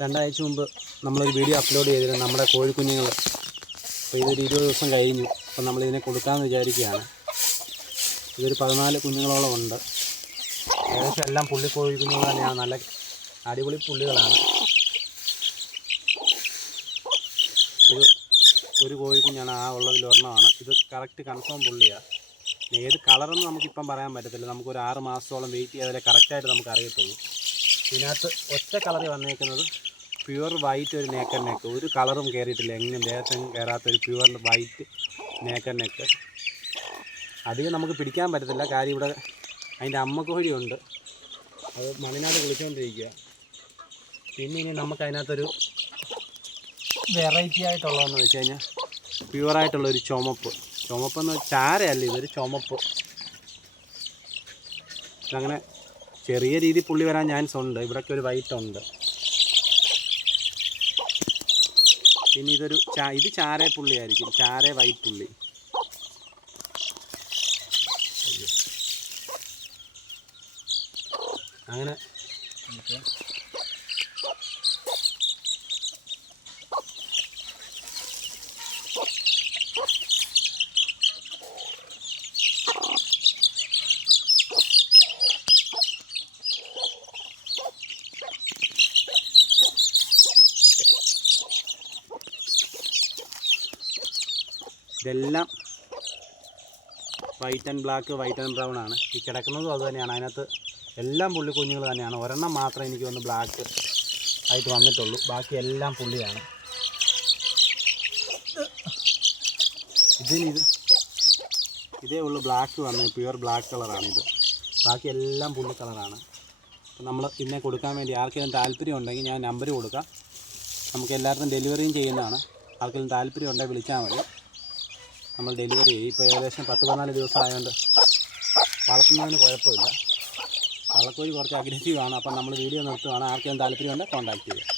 രണ്ടാഴ്ച മുമ്പ് നമ്മളൊരു വീഡിയോ അപ്ലോഡ് ചെയ്തിരുന്നു നമ്മുടെ കോഴിക്കുഞ്ഞുങ്ങൾ. അപ്പോൾ ഇതൊരു 20 ദിവസം കഴിഞ്ഞു. അപ്പോൾ നമ്മളിതിനെ കൊടുക്കാമെന്ന് വിചാരിക്കുകയാണ്. ഇതൊരു 14 കുഞ്ഞുങ്ങളോളം ഉണ്ട്. ഏകദേശം എല്ലാം കോഴിക്കുഞ്ഞുങ്ങൾ തന്നെയാണ്. നല്ല അടിപൊളി പുള്ളികളാണ്. ഇത് ഒരു കോഴിക്കുഞ്ഞാണ്, ആ ഉള്ളതിൽ ഒരെണ്ണമാണ്. ഇത് കറക്റ്റ് കൺഫേം പുള്ളിയാണ്. ഏത് കളറെന്ന് നമുക്കിപ്പം പറയാൻ പറ്റത്തില്ല. നമുക്കൊരു 6 മാസത്തോളം വെയിറ്റ് ചെയ്താലേ കറക്റ്റായിട്ട് നമുക്ക് അറിയത്തുള്ളൂ. ഇതിനകത്ത് ഒറ്റ കളറിൽ വന്നേക്കുന്നത് പ്യുവർ വൈറ്റ് ഒരു നേക്കർ നെക്ക്. ഒരു കളറും കയറിയിട്ടില്ല, എങ്ങും ദേഹത്തെങ്ങും കയറാത്തൊരു പ്യുവർ വൈറ്റ് നേക്കർ നെക്ക്. അധികം നമുക്ക് പിടിക്കാൻ പറ്റത്തില്ല, കാര്യം ഇവിടെ അതിൻ്റെ അമ്മക്കോഴിയുണ്ട്. അത് മണ്ണിനകത്ത് കുളിച്ചുകൊണ്ടിരിക്കുക. പിന്നെ ഇനി നമുക്കതിനകത്തൊരു വെറൈറ്റി ആയിട്ടുള്ളതെന്ന് വെച്ച് കഴിഞ്ഞാൽ പ്യുവറായിട്ടുള്ളൊരു ചുമപ്പെന്ന് ചാരയല്ല, ഇതൊരു ചുമപ്പ്. അങ്ങനെ ചെറിയ രീതിയിൽ പുള്ളി വരാൻ ചാൻസ് ഉണ്ട്. ഇവിടേക്ക് ഒരു വൈറ്റ് ഉണ്ട്. പിന്നെ ഇത് ചാരേ പുള്ളിയായിരിക്കും, ചാരേ വൈറ്റ് പുള്ളി. അങ്ങനെ ഇതെല്ലാം white and black, white and brown ആണ്. ഈ കിടക്കുന്നതും അത് തന്നെയാണ്. അതിനകത്ത് എല്ലാം പുള്ളി കുഞ്ഞുങ്ങൾ തന്നെയാണ്. ഒരെണ്ണം മാത്രമേ എനിക്ക് ഒന്ന് ബ്ലാക്ക് ആയിട്ട് വന്നിട്ടുള്ളൂ, ബാക്കി എല്ലാം പുള്ളിയാണ്. ഇതേ ഉള്ളു ബ്ലാക്ക് വന്ന്, പ്യുവർ ബ്ലാക്ക് കളറാണിത്. ബാക്കി എല്ലാം പുള്ളി കളറാണ്. അപ്പോൾ നമ്മൾ ഇതിനെ കൊടുക്കാൻ വേണ്ടി ആർക്കെങ്കിലും താല്പര്യം ഉണ്ടെങ്കിൽ ഞാൻ നമ്പർ കൊടുക്കാം. നമുക്ക് എല്ലാവർക്കും ഡെലിവറിയും ചെയ്യുന്നതാണ്. ആർക്കെങ്കിലും താല്പര്യം ഉണ്ടെങ്കിൽ വിളിച്ചാൽ മതി, നമ്മൾ ഡെലിവറി ചെയ്യും. ഇപ്പോൾ ഏകദേശം 10-14 ദിവസം ആയതുകൊണ്ട് വളർത്തുന്നതിന് കുഴപ്പമില്ല. കള്ളക്കോഴി കുറച്ച് അഗ്രസീവാണ്. അപ്പം നമ്മൾ വീഡിയോ നിർത്തുകയാണ്. ആർക്കെങ്കിലും താല്പര്യം ഉണ്ടെങ്കിൽ കോൺടാക്ട് ചെയ്യുക.